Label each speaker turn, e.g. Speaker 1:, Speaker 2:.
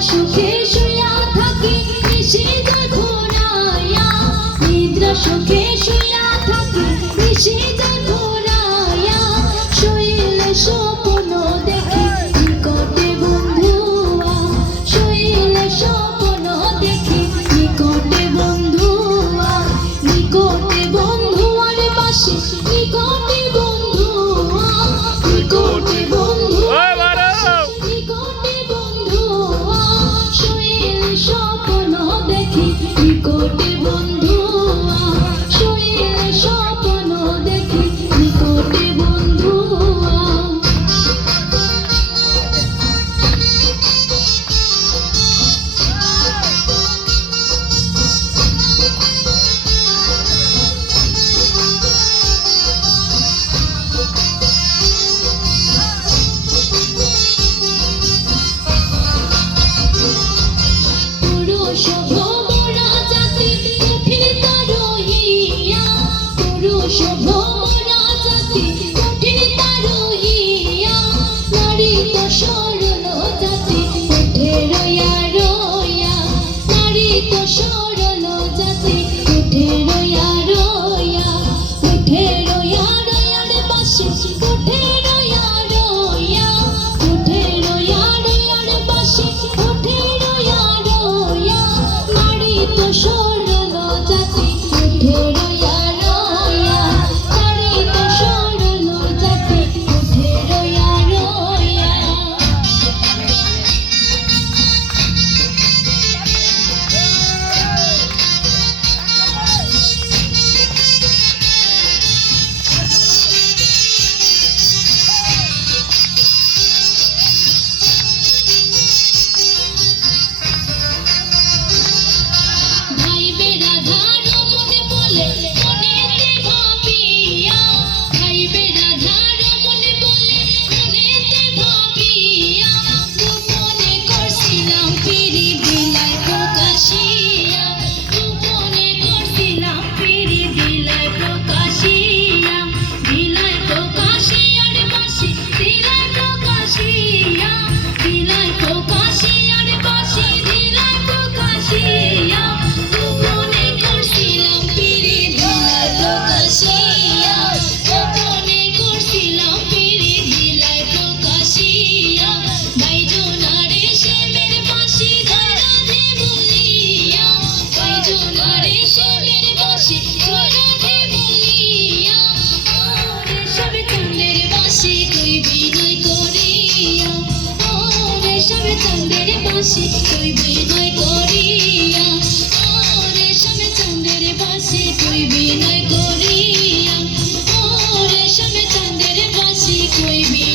Speaker 1: সুখে শুয়া থাকি নিশি ঘোরাইয়া নিদ্রা সুখে শুয়া থাকি নিশি ঘোরাইয়া শৈলে শো নিকটে বন্ধু শুয়ে স্বপ্ন দেখি নিকটে বন্ধু। সব রোয়া রোয়া মারি তো ভালোবাসি তুই বিনয় করিয়া ও রেশমে চন্দ্রের বাসি তুই বিনয় করিয়া ও রেশমে চন্দ্রের বাসি তুই বিনয়